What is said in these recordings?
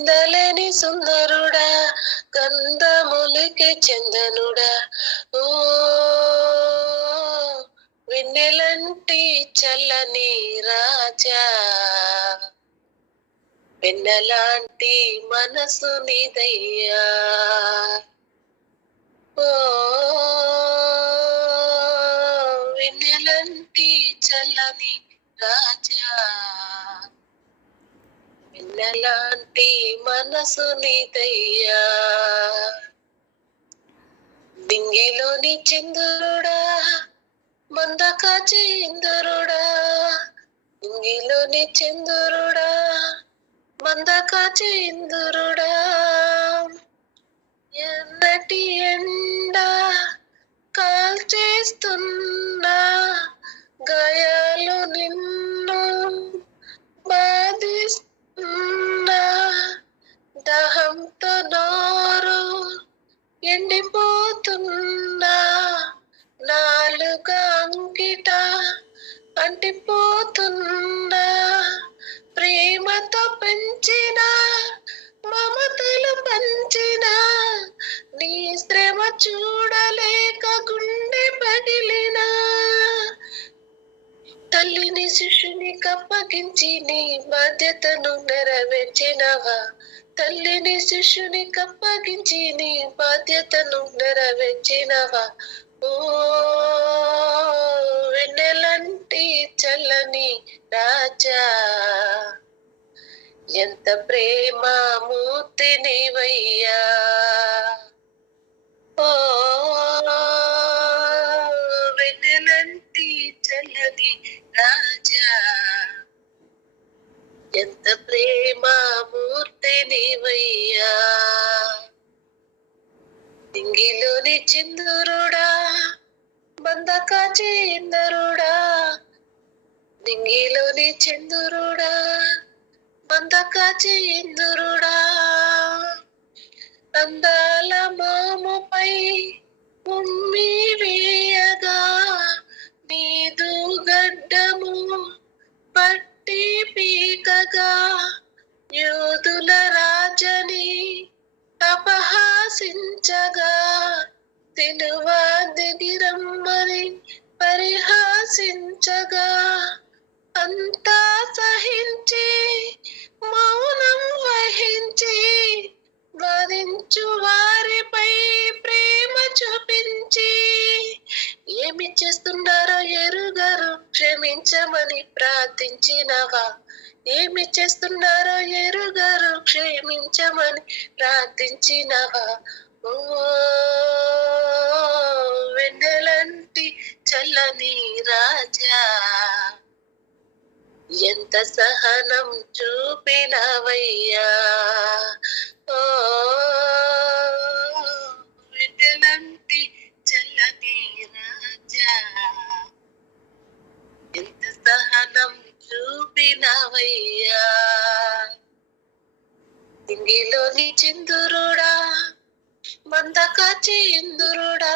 అందలేని సుందరుడా గంధములకి చందనుడా. ఓ వెన్నెలంటి చల్లని రాజా. వెన్నెలాంటి మనసు నిదయ్యా. ఓ వెన్నెలంటి చల్లని రాజా. వెన్నెలాంటి మనసు నీదయ్యా. దింగిలోని చంద్రుడా మందక చంద్రుడా. దింగిలోని చంద్రుడా మందక చంద్రుడా. ఎన్నటి ఎండ కాల్చేస్తున్నా గాయాలు నిన్ను ఎండిపోతున్నా నాలుక అంకిట అంటిపోతున్నా ప్రేమతో పెంచిన మమతలు పంచిన నీ శ్రమ చూడలేక గుండె పగిలినా తల్లిని శిష్యుని కప్పగించి నీ బాధ్యతను నెరవేర్చినవా? తల్లిని శిష్యుని కప్పగించి నీ బాధ్యతను నెరవేర్చినవా? ఓ వెన్నెలంటి చల్లని రాజా ఎంత ప్రేమ మూర్తి నీవయ్యా. ఓ ప్రేమమూర్తి నీవయ్యా దింగిలోని చిందురుడా బందక చేందరుడా దింగిలోని చందురుడా బందక చేందురుడా అందాల మాముపై ఉమ్మీ పీకగా యోధుల రాజని అపహాసించగా తెలువా దిగిరమ్మని పరిహాసించగా అంతా సహించి మౌనం వహించి వరించు వారిపై ప్రేమ చూపించి ఏమి చేస్తున్నారో ఎరుగరు క్షమించమని ప్రార్థించినవా? ఏమి చేస్తున్నారో ఎరుగరు క్షేమించమని ప్రార్థించినవా? ఓ వెన్నెలంటి చల్లని రాజా ఎంత సహనం చూపినవయ్యా? ఓ వెన్నెలంటి చల్లని రాజా ఎంత సహనం చూపినవయ్యా. ఇంగిలోని చిందురుడా మందక చిందురుడా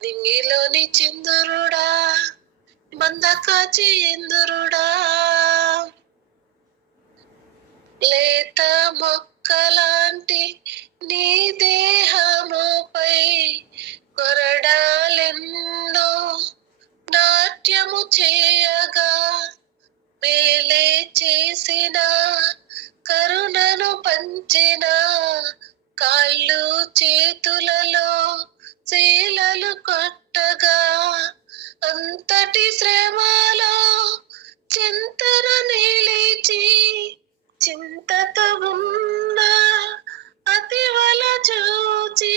దింగిలోని చిందురుడా మందక చిందురుడా లేత మొక్కలాంటి నీ దేహముపై కొరడాలెన్నో నాట్యము చేయగా మేలే చేసిన కరుణను పంచిన కాళ్ళు చేతులలో శీలలు కొట్టగా అంతటి శ్రమలో చింతన నిలిచి చింతతో ఉన్న అతివల చూచి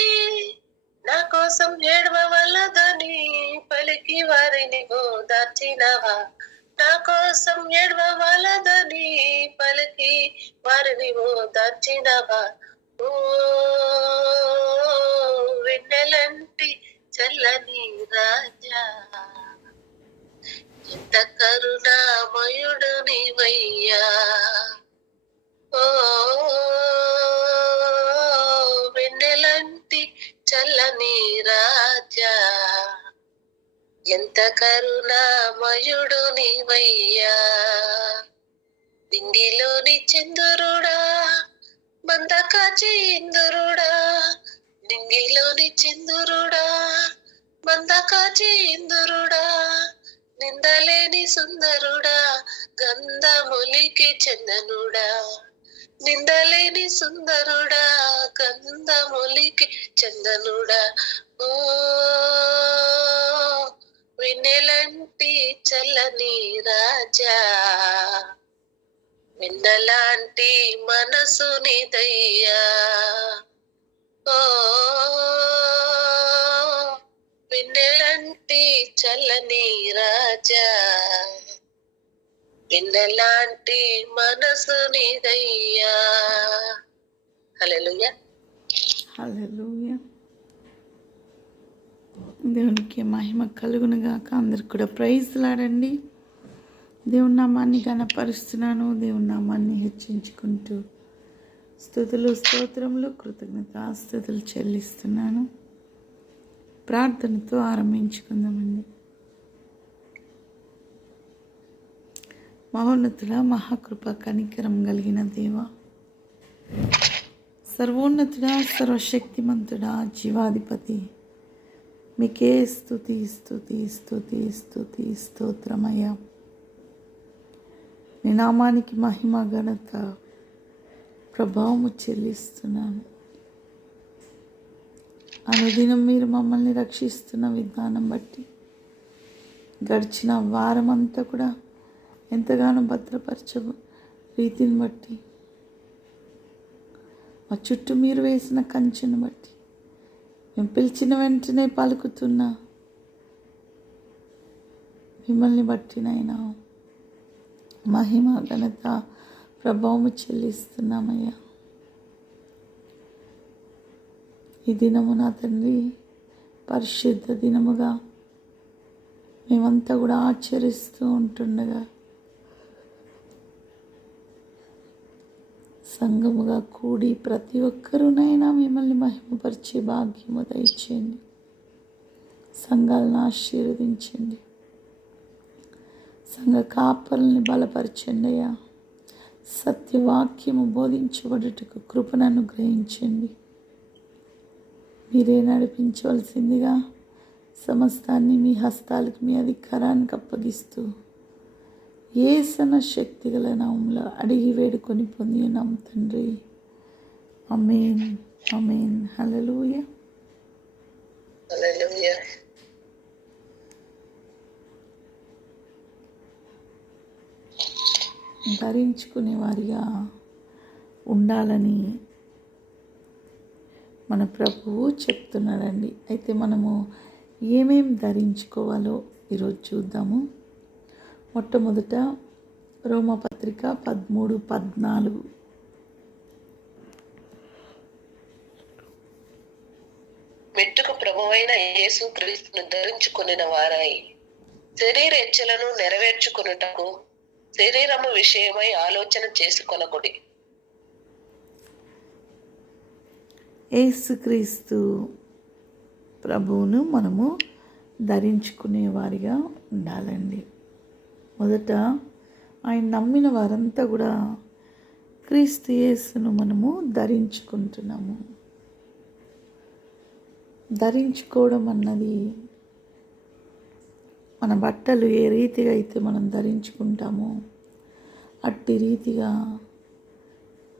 నా కోసం ఏడవలదని పలికి వారిని ఓదార్చినవా? నా కోసం ఎడవలదని పలికి వారిని ఓదార్చినవా ఓ వెన్నెలంటి చల్లని రాజా ఎంత కరుణామయుడు నీవయ్యా. ఓ ఎంత కరుణామయుడు నీవయ్యా. దింగిలోని చంద్రుడా మందకాచి ఇందురుడా. నింగిలోని చిందురుడా మందకాచి ఇందురుడా. నిందలేని సుందరుడా గంధములికి చందనుడా. నిందలేని సుందరుడా గంధములికి చందనుడా. ఓ వెన్నెలంటి చల్లని రాజా. వెన్నలాంటి మనసుని దయ్యా. ఓ వెన్నెలంటి చల్లని రాజా. వెన్నెలాంటి మనసుని దయ్యా. హలో హలో దేవునికి మహిమ కలుగునుగాక. అందరికి కూడా ప్రైజ్ లాడండి. దేవుని నామాన్ని గనపరుస్తున్నాను దేవుని నామాన్ని హెచ్చించుకుంటూ స్థుతులు స్తోత్రములు కృతజ్ఞత స్థుతులు చెల్లిస్తున్నాను. ప్రార్థనతో ఆరంభించుకుందామండి. మహోన్నతుల మహాకృప కనికరం కలిగిన దేవ సర్వోన్నతుడా సర్వశక్తిమంతుడా జీవాధిపతి మీకే స్థుతి స్థుతి స్థుతి స్థుతి స్తోత్రమయ్యా. మీ నామానికి మహిమ ఘనత ప్రభావము చెల్లిస్తున్నాను. అనుదినం మీరు మమ్మల్ని రక్షిస్తున్న విధానం బట్టి గడిచిన వారం అంతా కూడా ఎంతగానో భద్రపరచ రీతిని బట్టి మా చుట్టూ మీరు వేసిన కంచెను బట్టి మేము పిలిచిన వెంటనే పలుకుతున్నా. మిమ్మల్ని బట్టినైనా మహిమ ఘనత ప్రభావము చెల్లిస్తున్నామయ్యా. ఈ దినము నా తండ్రి పరిశుద్ధ దినముగా మేమంతా కూడా ఆచరిస్తూ ఉంటుండగా సంఘముగా కూడి ప్రతి ఒక్కరూనైనా మిమ్మల్ని మహిమపరిచే భాగ్యము దయచేయండి. సంఘాలను ఆశీర్వదించండి. సంఘ కాపరుల్ని బలపరచండి అయ్యా. సత్యవాక్యము బోధించబడుటకు కృపను అనుగ్రహించండి. మీరే నడిపించవలసిందిగా సమస్తాన్ని మీ హస్తాలకు మీ అధికారానికి అప్పగిస్తూ ఏసన శక్తి గల నామంలో అడిగి వేడుకొని పొంది ఉన్నాం తండ్రి. అమేన్ అమేన్ హల్లెలూయా. ధరించుకునే వారిగా ఉండాలని మన ప్రభువు చెప్తున్నాడండి. అయితే మనము ఏమేం ధరించుకోవాలో ఈరోజు చూద్దాము. మొట్టమొదట రోమపత్రిక పదమూడు పద్నాలుగు. మెట్టుకు ప్రభువైన యేసు క్రీస్తును ధరించుకొనిన వారాయి. శరీర ఇచ్చలను నెరవేర్చుకొనుటకు శరీరము విషయమై ఆలోచన చేసుకొనకుడి యేసుక్రీస్తు ప్రభువును మనము ధరించుకునే వారిగా ఉండాలండి. మొదట ఆయన నమ్మిన వారంతా కూడా క్రీస్తు యేసును మనము ధరించుకుంటున్నాము. ధరించుకోవడం అన్నది మన బట్టలు ఏ రీతిగా అయితే మనం ధరించుకుంటామో అట్టి రీతిగా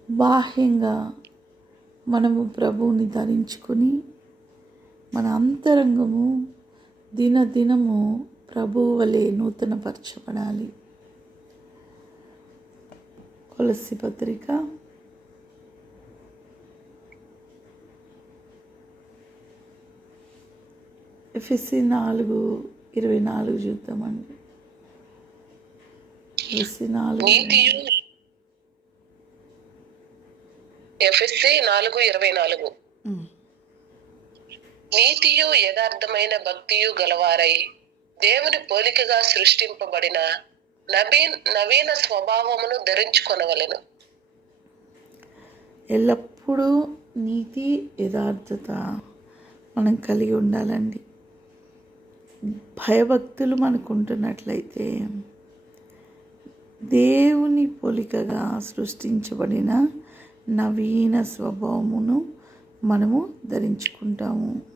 బాహ్యంగా మనము ప్రభువుని ధరించుకొని మన అంతరంగము దినదినము ప్రభువు వలె నూతనపరచబడాలి. కొలసి పత్రిక. ఎఫ్ఎస్సి నాలుగు ఇరవై నాలుగు చూద్దామండి. ఎఫ్ఎస్సి నాలుగు. నీతియు ఎఫ్ఎస్సి నాలుగు ఇరవై నాలుగు. నీతియు యథార్థమైన భక్తియు గలవారై. దేవుని పోలికగా సృష్టింపబడిన నవీన్ నవీన స్వభావమును ధరించుకొనవలను. ఎల్లప్పుడూ నీతి యథార్థత మనం కలిగి ఉండాలండి. భయభక్తులు మనకుంటున్నట్లయితే దేవుని పోలికగా సృష్టించబడిన నవీన స్వభావమును మనము ధరించుకుంటాము.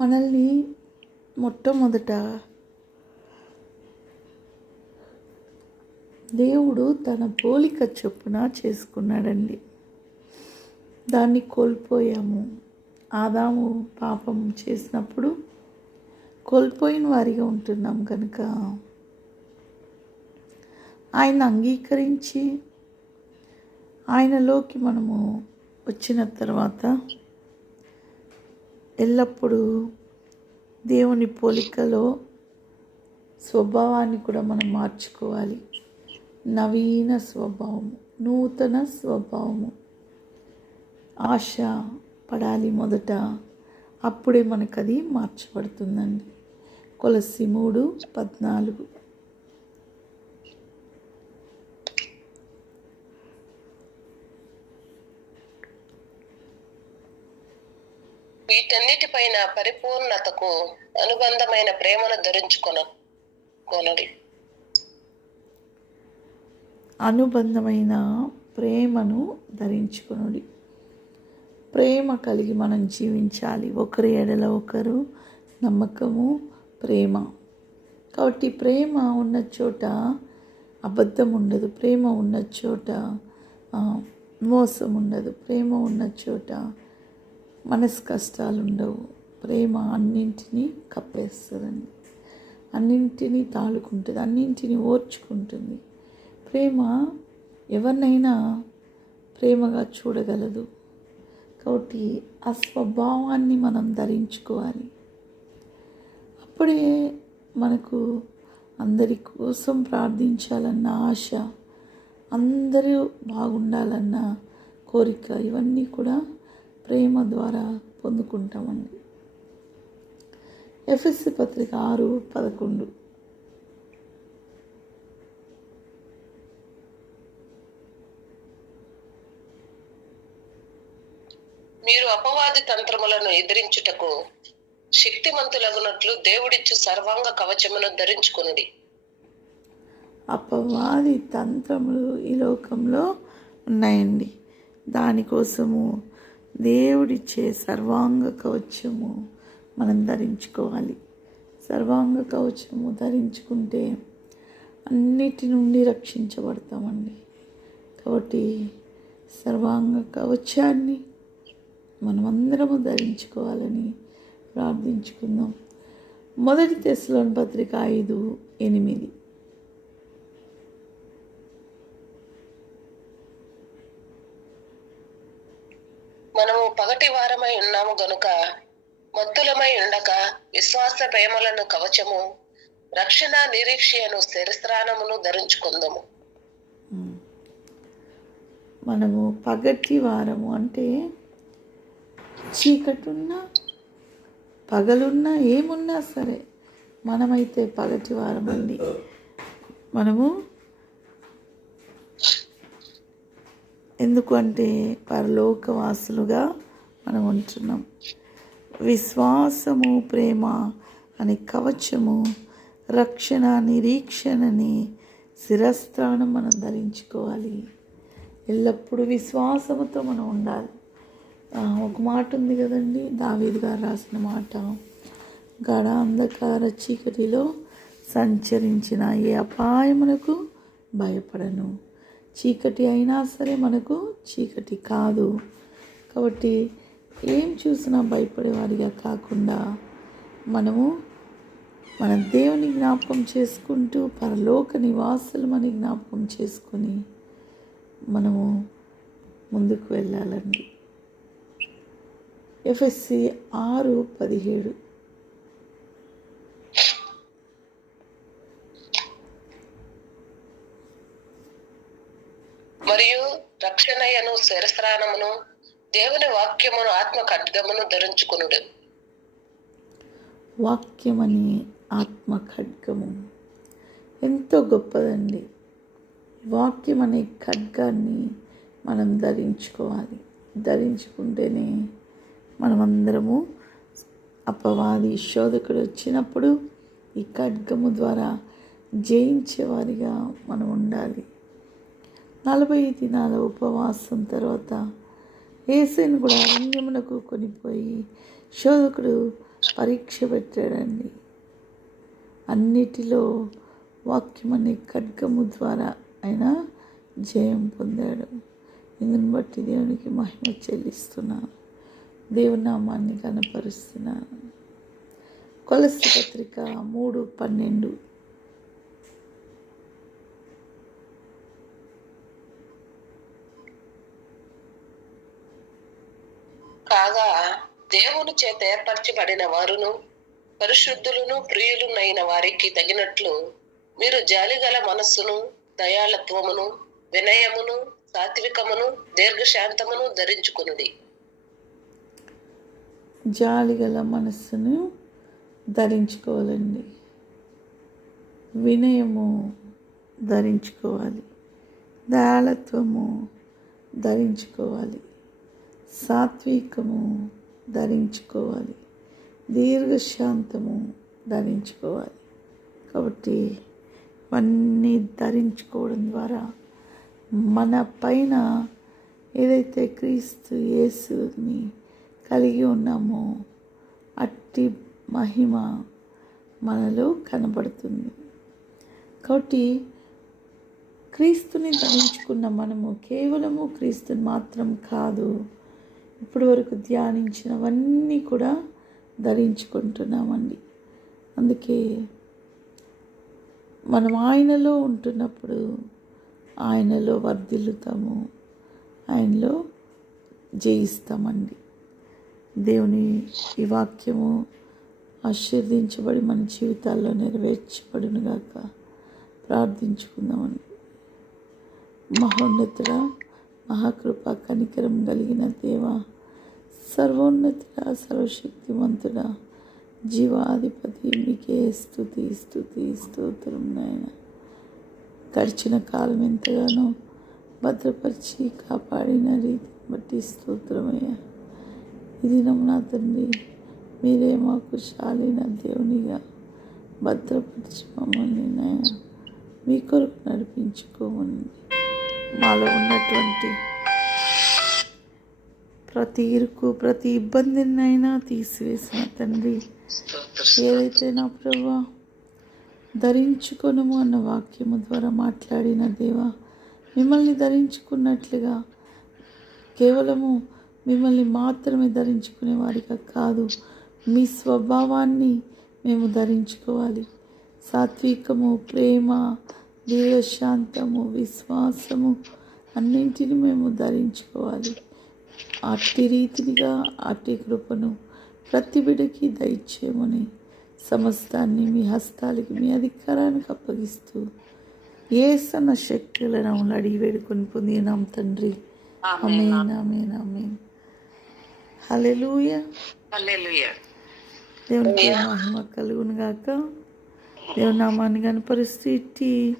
మనల్ని మొట్టమొదట దేవుడు తన పోలిక చొప్పున చేసుకున్నాడండి. దాన్ని కోల్పోయాము. ఆదాము పాపం చేసినప్పుడు కోల్పోయిన వారిగా ఉంటున్నాం కనుక. ఆయన అంగీకరించి ఆయనలోకి మనము వచ్చిన తర్వాత ఎల్లప్పుడూ దేవుని పోలికలో స్వభావాన్ని కూడా మనం మార్చుకోవాలి. నవీన స్వభావము నూతన స్వభావము. ఆశ పడాలి మొదట. అప్పుడే మనకు అది మార్చబడుతుందండి. కొలసి మూడు పద్నాలుగు. వీటన్నిటిపైన పరిపూర్ణతకు అనుబంధమైన ప్రేమను ధరించుకొన కొనడి. అనుబంధమైన ప్రేమను ధరించుకునుడి. ప్రేమ కలిగి మనం జీవించాలి. ఒకరి ఎడల ఒకరు నమ్మకము ప్రేమ. కాబట్టి ప్రేమ ఉన్న చోట అబద్ధం ఉండదు. ప్రేమ ఉన్న చోట మోసం ఉండదు. ప్రేమ ఉన్న చోట మనసు కష్టాలు ఉండవు ప్రేమ అన్నింటినీ కప్పేస్తుందండి. అన్నింటినీ తాళుకుంటుంది అన్నింటినీ ఓర్చుకుంటుంది. ప్రేమ ఎవరినైనా ప్రేమగా చూడగలదు. కాబట్టి ఆ స్వభావాన్ని మనం ధరించుకోవాలి. అప్పుడే మనకు అందరి కోసం ప్రార్థించాలన్న ఆశ అందరూ బాగుండాలన్న కోరిక ఇవన్నీ కూడా ప్రేమ ద్వారా పొందుకుంటామండి. ఎఫ్ఎస్సి పత్రిక ఆరు పదకొండు. మీరు అపవాది తంత్రములను ఎదిరించుటకు శక్తిమంతులగునట్లు దేవుడిచ్చు సర్వాంగ కవచమును ధరించుకొనుడి. అపవాది తంత్రములు ఈ లోకంలో ఉన్నాయండి. దానికోసము దేవుడిచ్చే సర్వాంగ కవచము మనం ధరించుకోవాలి. సర్వాంగ కవచము ధరించుకుంటే అన్నిటి నుండి రక్షించబడతామండి. కాబట్టి సర్వాంగ కవచాన్ని మనమందరము ధరించుకోవాలని ప్రార్థించుకుందాం. మొదటి తెశలోని పత్రిక ఐదు ఎనిమిది మనము పగటి వారమై ఉన్నాము గనుక మత్తులమై ఉండక విశ్వాస ప్రేమలను కవచము రక్షణ నిరీక్షను శిరస్త్రానమును ధరించుకుందాము. మనము పగటి వారము అంటే చీకటున్నా పగలున్నా ఏమున్నా సరే మనమైతే పగటి వారం అండి మనము ఎందుకు అంటే పరలోకవాసులుగా మనం ఉంటున్నాం. విశ్వాసము ప్రేమ అనే కవచము రక్షణ నిరీక్షణని శిరస్త్రానం మనం ధరించుకోవాలి. ఎల్లప్పుడూ విశ్వాసముతో మనం ఉండాలి. ఒక మాట ఉంది కదండి దావీద్ గారు రాసిన మాట. గడ అంధకార చీకటిలో సంచరించిన ఏ అపాయమునకు భయపడను. చీకటి అయినా సరే మనకు చీకటి కాదు. కాబట్టి ఏం చూసినా భయపడేవారిగా కాకుండా మనము మన దేవుని జ్ఞాపకం చేసుకుంటూ పరలోక నివాసులమని జ్ఞాపకం చేసుకొని మనము ముందుకు వెళ్ళాలండి. ఎఫ్ఎస్సి ఆరు పదిహేడు. మరియు రక్షణయను శిరస్త్రానమును దేవుని వాక్యమును ఆత్మ ఖడ్గమును ధరించుకునుడు. వాక్యమని ఆత్మ ఖడ్గము. ఎంతో గొప్పదండి. వాక్యం అనే ఖడ్గాన్ని మనం ధరించుకోవాలి. ధరించుకుంటేనే మనమందరము అపవాది శోధకుడు వచ్చినప్పుడు ఈ ఖడ్గము ద్వారా జయించేవారిగా మనం ఉండాలి. నలభై దినాల ఉపవాసం తర్వాత ఏసైని కూడా అరణ్యమునకు కొనిపోయి శోధకుడు పరీక్ష పెట్టాడండి. అన్నిటిలో వాక్యమని ఖడ్గము ద్వారా ఆయన జయం పొందాడు. ఇందుని బట్టి దేవునికి మహిమ చెల్లిస్తున్నాను దేవుని నామాన్ని కనపరుస్తున్నాను కొలసి పత్రిక మూడు పన్నెండు. దేవుని చేత ఏర్పరచబడిన వారును పరిశుద్ధులను ప్రియులునైన వారికి తగినట్లు మీరు జాలిగల మనస్సును దయాళత్వమును వినయమును సాత్వికమును దీర్ఘశాంతమును ధరించుకునుడి. జాలిగల మనస్సును ధరించుకోవాలండి. వినయము ధరించుకోవాలి. దయాళత్వము ధరించుకోవాలి. సాత్వికము ధరించుకోవాలి. దీర్ఘశాంతము ధరించుకోవాలి. కాబట్టి ఇవన్నీ ధరించుకోవడం ద్వారా మన పైన ఏదైతే క్రీస్తు యేసుని కలిగి ఉన్నామో అట్టి మహిమ మనలో కనబడుతుంది. కాబట్టి క్రీస్తుని ధరించుకున్న మనము కేవలము క్రీస్తుని మాత్రం కాదు. ఇప్పటి వరకు ధ్యానించినవన్నీ కూడా ధరించుకుంటున్నామండి. అందుకే మనం ఆయనలో ఉంటున్నప్పుడు ఆయనలో వర్ధిల్లుతాము ఆయనలో జయిస్తామండి. దేవుని ఈ వాక్యము ఆశీర్దించబడి మన జీవితాల్లో నెరవేర్చబడునుగాక ప్రార్థించుకుందామండి. మహోన్నతుడా మహాకృప కనికరం కలిగిన దేవ సర్వోన్నతుడ సర్వశక్తిమంతుడ జీవాధిపతి మీకే స్థుతి స్థుతి స్తోత్రం నాయన. గడిచిన కాలం ఎంతగానో భద్రపరిచి కాపాడిన రీతిని బట్టి స్తోత్రమయ్యా. ఇది నా తండ్రి మీరే మాకు శాలిన దేవునిగా భద్రపరిచి మమ్మల్ని నాయన మీ కొరకు నడిపించుకోమని మాలో ఉన్నటువంటి ప్రతి ఇరుకు ప్రతి ఇబ్బందినైనా తీసివేసిన తండ్రి. ఏదైతే నా ప్రభా ధరించుకొనుము అన్న వాక్యము ద్వారా మాట్లాడిన దేవా మిమ్మల్ని ధరించుకున్నట్లుగా కేవలము మిమ్మల్ని మాత్రమే ధరించుకునే వారిగా కాదు మీ స్వభావాన్ని మేము ధరించుకోవాలి. సాత్వికము ప్రేమ దీర్ఘశాంతము విశ్వాసము అన్నింటిని మేము ధరించుకోవాలి. అట్టి రీతిగా అట్టి కృపను ప్రతి బిడకి దయచేయమని సమస్తాన్ని మీ హస్తాలకి మీ అధికారానికి అప్పగిస్తూ ఏసన్న శక్తులను అడిగి వేడుకొని పొందినాం తండ్రి. అమేన్ అమేన్ అమేన్ హల్లెలూయా. హల్లెలూయా. దేవునికి మహిమ కలుగును గాక దేవుని నామాన్ని కనపరుస్తూ ఇట్టి